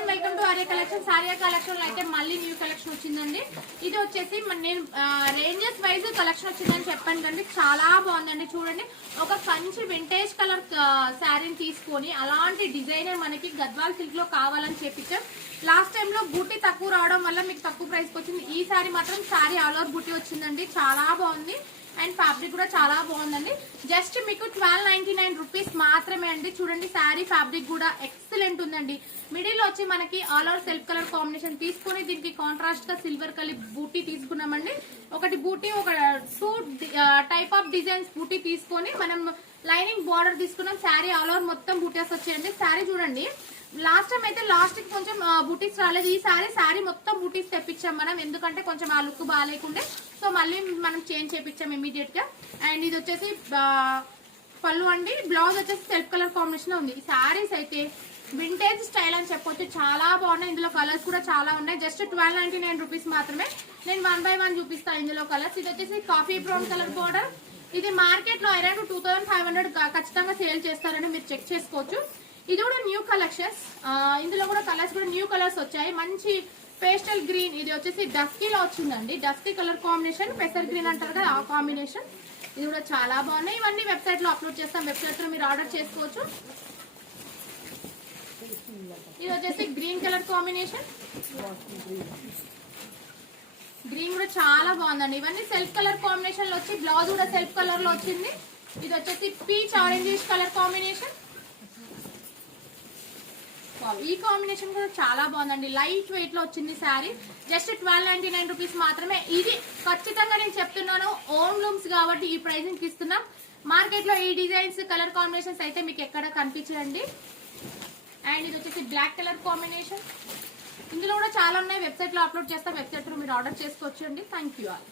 And welcome to Arya collection. Arya collection లో అయితే మళ్ళీ న్యూ కలెక్షన్ వచ్చిందండి. ఇది వచ్చేసి నేను రేంజెస్ వైజ్ కలెక్షన్ వచ్చిందని చెప్పాను కండి, చాలా బాగుందండి. చూడండి, ఒక కంచి వింటేజ్ కలర్ శారీని తీసుకొని అలాంటి డిజైనర్ మనకి గద్వాల్ సిల్క్ లో కావాలని చెప్పించాం. లాస్ట్ టైం లో బూటీ తక్కువ రావడం వల్ల మీకు తక్కువ ప్రైస్ వచ్చింది. ఈ శారీ మాత్రం శారీ ఆల్ ఓవర్ బూటీ వచ్చిందండి, చాలా బాగుంది. అండ్ ఫ్యాబ్రిక్ కూడా చాలా బాగుందండి. జస్ట్ మీకు 1299 రూపీస్ మాత్రమే అండి. చూడండి, శారీ ఫ్యాబ్రిక్ కూడా ఎక్సలెంట్ ఉందండి. మిడిల్ వచ్చి మనకి all over self colour combination తీసుకుని దీనికి కాంట్రాస్ట్ గా సిల్వర్ కలర్ బూటీ తీసుకున్నామండి. ఒకటి బూటీ, ఒక 2 టైప్ ఆఫ్ డిజైన్స్ బూటీ తీసుకొని మనం లైనింగ్ బార్డర్ తీసుకున్నాం. శారీ ఆల్ ఓవర్ మొత్తం బూటీస్ వచ్చాయండి. శారీ చూడండి, లాస్ట్ టైం అయితే లాస్ట్ కి కొంచెం బూటీస్ రాలేదు. ఈ శారీ మొత్తం బూటీస్ తెప్పించాం మనం, ఎందుకంటే కొంచెం ఆ లుక్ బాగాలేకుండే. సో మళ్ళీ మనం చేంజ్ చేపించాం ఇమీడియట్ గా. అండ్ ఇది వచ్చేసి పళ్ళు అండి. బ్లౌజ్ వచ్చేసి సెల్ఫ్ కలర్ కాంబినేషన్ ఉంది. ఈ శారీస్ అయితే వింటేజ్ స్టైల్ అని చెప్పొచ్చు, చాలా బాగున్నాయి. ఇందులో కలర్స్ కూడా చాలా ఉన్నాయి. జస్ట్ 1299 రూపీస్ మాత్రమే. నేను 1 by 1 చూపిస్తాను ఇందులో కలర్స్. ఇది వచ్చేసి కాఫీ బ్రౌన్ కలర్ బోర్డర్. ఇది మార్కెట్ లో అరౌండ్ 2500 ఖచ్చితంగా సేల్ చేస్తారని మీరు చెక్ చేసుకోవచ్చు. ఇది కూడా న్యూ కలెక్షన్స్. ఇందులో కూడా కలర్స్ కూడా న్యూ కలర్స్ వచ్చాయి. మంచి పేస్టల్ గ్రీన్, ఇది వచ్చేసి డస్కీలో వచ్చిందండి. డస్కీ కలర్ కాంబినేషన్, పెసర్ గ్రీన్ అంటారు కదా, ఆ కాంబినేషన్. ఇది కూడా చాలా బాగున్నాయి. ఇవన్నీ వెబ్సైట్ లో అప్లోడ్ చేస్తాం, వెబ్సైట్ లో మీరు ఆర్డర్ చేసుకోవచ్చు. ఇది వచ్చేసి గ్రీన్ కలర్ కాంబినేషన్. గ్రీన్ కూడా చాలా బాగుందండి. ఇవన్నీ సెల్ఫ్ కలర్ కాంబినేషన్ లో వచ్చి బ్లౌజ్ కూడా సెల్ఫ్ కలర్ లో వచ్చింది. ఇది వచ్చేసి పీచ్ ఆరెంజ్ కలర్ కాంబినేషన్. ఈ కాంబినేషన్ కూడా చాలా బాగుందండి. లైట్ వెయిట్ లో వచ్చింది శారీ. జస్ట్ 1299 రూపీస్ మాత్రమే. ఇది ఖచ్చితంగా నేను చెప్తున్నాను, ఓన్ లూమ్స్ కాబట్టి ఈ ప్రైజింగ్ ఇస్తున్నాం. మార్కెట్ లో ఈ డిజైన్స్ కలర్ కాంబినేషన్స్ అయితే మీకు ఎక్కడ కనిపించండి. అండ్ ఇది వచ్చేసి బ్లాక్ కలర్ కాంబినేషన్. ఇందులో కూడా చాలా ఉన్నాయి, వెబ్సైట్ లో అప్లోడ్ చేస్తాం, వెబ్సైట్ లో మీరు ఆర్డర్ చేసుకోవచ్చు అండి. Thank you all.